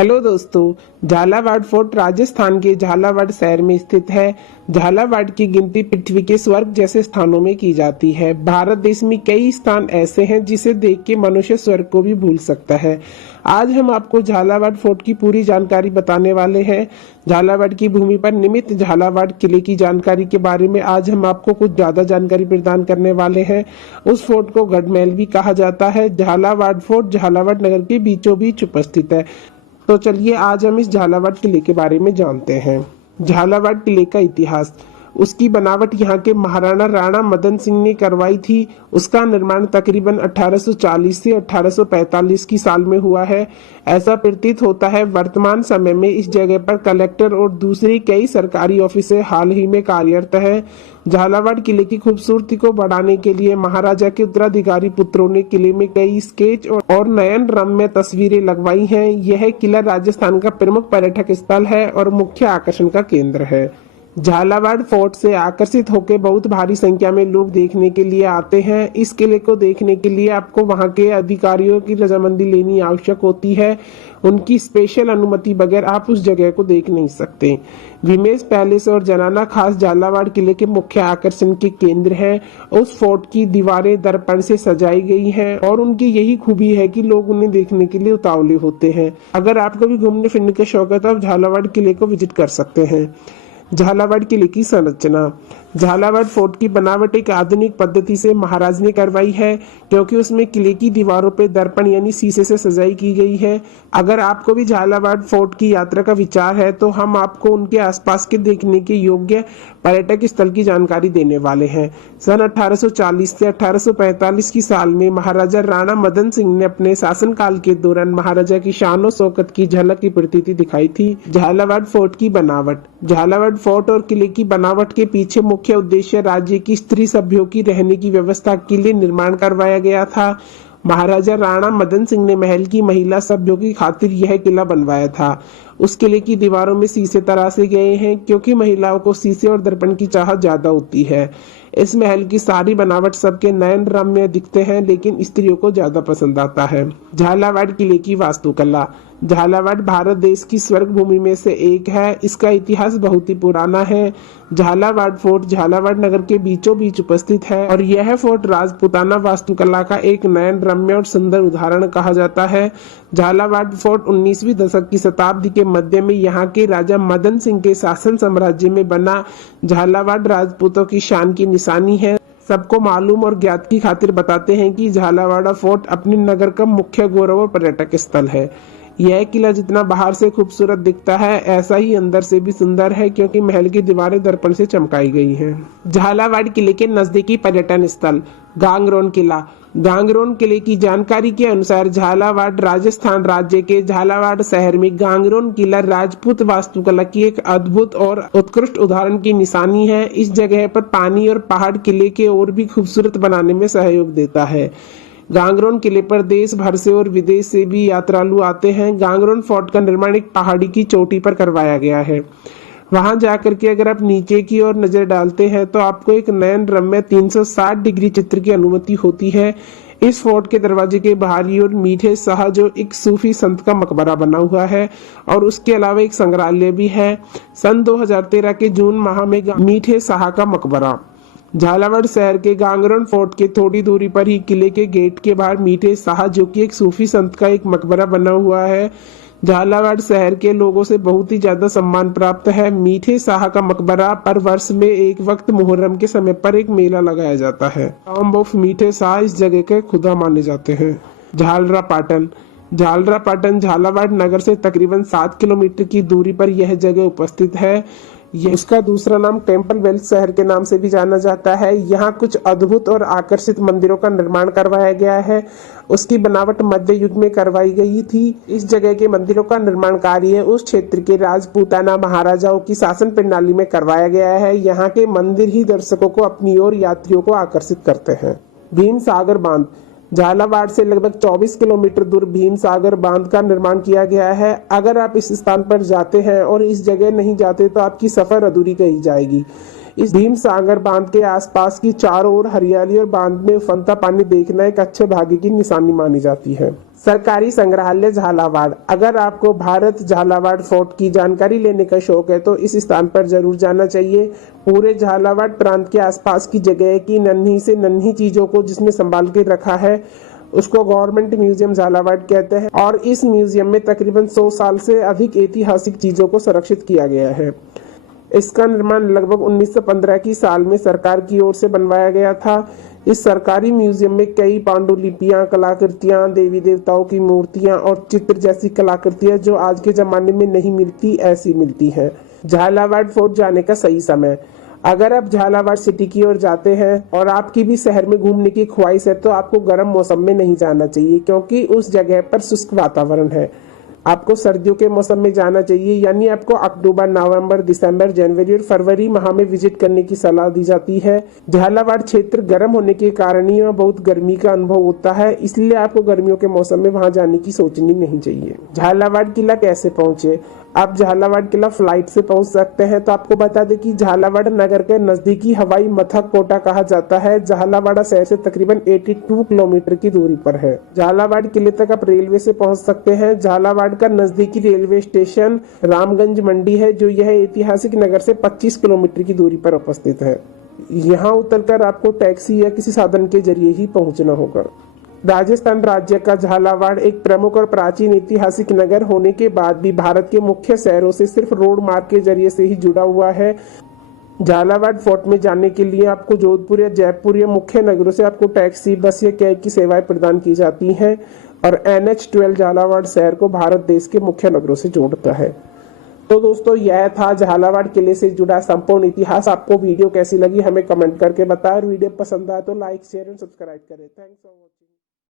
Hello दोस्तों, Jhalawar fort Rajasthan के झालावाड़ शहर में स्थित है। झालावाड़ की गिनती पृथ्वी के स्वर्ग जैसे स्थानों में की जाती है। भारत देश में कई स्थान ऐसे हैं जिसे देख के मनुष्य स्वर्ग को भी भूल सकता है। आज हम आपको झालावाड़ फोर्ट की पूरी जानकारी बताने वाले हैं। झालावाड़ की भूमि पर निर्मित झालावाड़ किले की जानकारी के बारे में आज हम आपको कुछ ज्यादा जानकारी प्रदान करने वाले हैं। उस फोर्ट को गढ़महल भी कहा जाता है। झालावाड़ फोर्ट झालावाड़ नगर के बीचों बीच उपस्थित है। तो चलिए आज हम इस झालावाड़ किले के बारे में जानते हैं। झालावाड़ किले का इतिहास। उसकी बनावट यहाँ के महाराणा राणा मदन सिंह ने करवाई थी। उसका निर्माण तकरीबन 1840 से 1845 की साल में हुआ है। ऐसा प्रतीत होता है वर्तमान समय में इस जगह पर कलेक्टर और दूसरी कई सरकारी ऑफिसें हाल ही में कार्यरत है। झालावाड़ किले की खूबसूरती को बढ़ाने के लिए महाराजा के उत्तराधिकारी पुत्रों ने किले में कई स्केच और नयन रम्य तस्वीरें लगवाई हैं। यह किला राजस्थान का प्रमुख पर्यटक स्थल है और मुख्य आकर्षण का केंद्र है। झालावाड़ फोर्ट से आकर्षित होकर बहुत भारी संख्या में लोग देखने के लिए आते हैं। इस किले को देखने के लिए आपको वहां के अधिकारियों की रजामंदी लेनी आवश्यक होती है। उनकी स्पेशल अनुमति बगैर आप उस जगह को देख नहीं सकते। विमेश पैलेस और जनाना खास झालावाड़ किले के मुख्य आकर्षण के केंद्र हैं। उस फोर्ट की दीवारें दर्पण से सजाई गई हैं और उनकी यही खूबी है कि लोग उन्हें देखने के लिए उतावले होते हैं। अगर आपको भी घूमने फिरने का शौक है तो आप झालावाड़ किले को विजिट कर सकते हैं। झालावाड़ किले की संरचना। झालावाड़ फोर्ट की बनावट एक आधुनिक पद्धति से महाराज ने करवाई है, क्योंकि उसमें किले की दीवारों पर दर्पण यानी शीशे से सजाई की गई है। अगर आपको भी झालावाड़ फोर्ट की यात्रा का विचार है तो हम आपको उनके आसपास के देखने के योग्य पर्यटक स्थल की जानकारी देने वाले हैं। सन 1840 से 1845 की साल में महाराजा राणा मदन सिंह ने अपने शासनकाल के दौरान महाराजा की शान और शौकत की झलक की प्रतीति दिखाई थी। झालावाड़ फोर्ट की बनावट। झालावाड़ फोर्ट और किले की बनावट के पीछे मुख्य उद्देश्य राज्य की स्त्री सभ्यों की रहने की व्यवस्था के लिए निर्माण करवाया गया था। महाराजा राणा मदन सिंह ने महल की महिला सभ्यों की खातिर यह किला बनवाया था। उस किले की दीवारों में शीशे तराशे गए हैं, क्योंकि महिलाओं को शीशे और दर्पण की चाहत ज्यादा होती है। इस महल की सारी बनावट सबके नयन रम्य दिखते हैं, लेकिन स्त्रियों को ज्यादा पसंद आता है। झालावाड़ किले की वास्तुकला। झालावाड़ भारत देश की स्वर्ग भूमि में से एक है। इसका इतिहास बहुत ही पुराना है। झालावाड़ फोर्ट झालावाड़ नगर के बीचों बीच उपस्थित है और यह फोर्ट राजपूताना वास्तुकला का एक नयन रम्य और सुंदर उदाहरण कहा जाता है। झालावाड़ फोर्ट 19वीं दशक की शताब्दी के मध्य में यहाँ के राजा मदन सिंह के शासन साम्राज्य में बना। झालावाड़ राजपूतों की शान की निशानी है। सबको मालूम और ज्ञात की खातिर बताते हैं कि झालावाड़ फोर्ट अपने नगर का मुख्य गौरव और पर्यटक स्थल है। यह किला जितना बाहर से खूबसूरत दिखता है, ऐसा ही अंदर से भी सुंदर है, क्योंकि महल की दीवारें दर्पण से चमकाई गई हैं। झालावाड़ किले के नजदीकी पर्यटन स्थल। गांगरोन किला। गांगरोन किले की जानकारी के अनुसार झालावाड़ राजस्थान राज्य के झालावाड़ शहर में गांगरोन किला राजपूत वास्तुकला की एक अद्भुत और उत्कृष्ट उदाहरण की निशानी है। इस जगह पर पानी और पहाड़ किले के और भी खूबसूरत बनाने में सहयोग देता है। गांगरोन किले पर देश भर से और विदेश से भी यात्रालु आते हैं। गांगरोन फोर्ट का निर्माण एक पहाड़ी की चोटी पर करवाया गया है। वहां जाकर के अगर आप नीचे की ओर नजर डालते हैं तो आपको एक नयन रम्य 360 डिग्री चित्र की अनुमति होती है। इस फोर्ट के दरवाजे के बाहरी ओर मीठे शाह जो एक सूफी संत का मकबरा बना हुआ है और उसके अलावा एक संग्रहालय भी है। सन 2013 के जून माह में मीठे शाह का मकबरा। झालावाड़ शहर के गांगरोन फोर्ट के थोड़ी दूरी पर ही किले के गेट के बाहर मीठे शाह जो कि एक सूफी संत का एक मकबरा बना हुआ है। झालावाड़ शहर के लोगों से बहुत ही ज्यादा सम्मान प्राप्त है। मीठे शाह का मकबरा पर वर्ष में एक वक्त मुहर्रम के समय पर एक मेला लगाया जाता है। टॉम्ब ऑफ मीठे शाह इस जगह के खुदा माने जाते हैं। झालरा पाटन। झालरा पाटन झालावाड़ नगर से तकरीबन 7 किलोमीटर की दूरी पर यह जगह उपस्थित है। इसका दूसरा नाम टेम्पल वेल शहर के नाम से भी जाना जाता है। यहाँ कुछ अद्भुत और आकर्षित मंदिरों का निर्माण करवाया गया है। उसकी बनावट मध्य युग में करवाई गई थी। इस जगह के मंदिरों का निर्माण कार्य उस क्षेत्र के राजपूताना महाराजाओं की शासन प्रणाली में करवाया गया है। यहाँ के मंदिर ही दर्शकों को अपनी ओर यात्रियों को आकर्षित करते हैं। भीम सागर बांध। झालावाड़ से लगभग 24 किलोमीटर दूर भीम सागर बांध का निर्माण किया गया है। अगर आप इस स्थान पर जाते हैं और इस जगह नहीं जाते तो आपकी सफर अधूरी कही जाएगी। इस भीम सागर बांध के आसपास की चारों ओर हरियाली और बांध में उफनता पानी देखना एक अच्छे भाग्य की निशानी मानी जाती है। सरकारी संग्रहालय झालावाड़। अगर आपको भारत झालावाड़ फोर्ट की जानकारी लेने का शौक है तो इस स्थान पर जरूर जाना चाहिए। पूरे झालावाड़ प्रांत के आसपास की जगह की नन्ही से नन्ही चीजों को जिसने संभाल के रखा है उसको गवर्नमेंट म्यूजियम झालावाड़ कहते हैं और इस म्यूजियम में तकरीबन 100 साल से अधिक ऐतिहासिक चीजों को संरक्षित किया गया है। इसका निर्माण लगभग 1915 की साल में सरकार की ओर से बनवाया गया था। इस सरकारी म्यूजियम में कई पांडुलिपियां, कलाकृतियां, देवी देवताओं की मूर्तियां और चित्र जैसी कलाकृतियां जो आज के जमाने में नहीं मिलती ऐसी मिलती हैं। झालावाड़ फोर्ट जाने का सही समय। अगर आप झालावाड़ सिटी की ओर जाते हैं और आपकी भी शहर में घूमने की ख्वाहिश है तो आपको गर्म मौसम में नहीं जाना चाहिए क्योंकि उस जगह पर शुष्क वातावरण है। आपको सर्दियों के मौसम में जाना चाहिए, यानी आपको अक्टूबर, नवंबर, दिसंबर, जनवरी और फरवरी माह में विजिट करने की सलाह दी जाती है। झालावाड़ क्षेत्र गर्म होने के कारण ही वहाँ बहुत गर्मी का अनुभव होता है, इसलिए आपको गर्मियों के मौसम में वहां जाने की सोचनी नहीं चाहिए। झालावाड़ किला कैसे पहुंचे? आप झालावाड़ किला फ्लाइट से पहुंच सकते हैं। तो आपको बता दें कि झालावाड़ नगर के नजदीकी हवाई मथक कोटा कहा जाता है। झालावाड़ शहर से तकरीबन 82 किलोमीटर की दूरी पर है। झालावाड़ किले तक आप रेलवे से पहुंच सकते हैं। झालावाड़ का नजदीकी रेलवे स्टेशन रामगंज मंडी है जो यह ऐतिहासिक नगर से 25 किलोमीटर की दूरी पर उपस्थित है। यहाँ उतरकर आपको टैक्सी या किसी साधन के जरिए ही पहुंचना होगा। राजस्थान राज्य का झालावाड़ एक प्रमुख और प्राचीन ऐतिहासिक नगर होने के बाद भी भारत के मुख्य शहरों से सिर्फ रोड मार्ग के जरिए से ही जुड़ा हुआ है। झालावाड़ फोर्ट में जाने के लिए आपको जोधपुर या जयपुर या मुख्य नगरों से आपको टैक्सी, बस या कैब की सेवाएं प्रदान की जाती हैं और NH-12 झालावाड़ शहर को भारत देश के मुख्य नगरों से जोड़ता है। तो दोस्तों यह था झालावाड़ किले से जुड़ा संपूर्ण इतिहास। आपको वीडियो कैसी लगी हमें कमेंट करके बताएं। वीडियो पसंद आए तो लाइक, शेयर एंड सब्सक्राइब करें। Thanks for watching.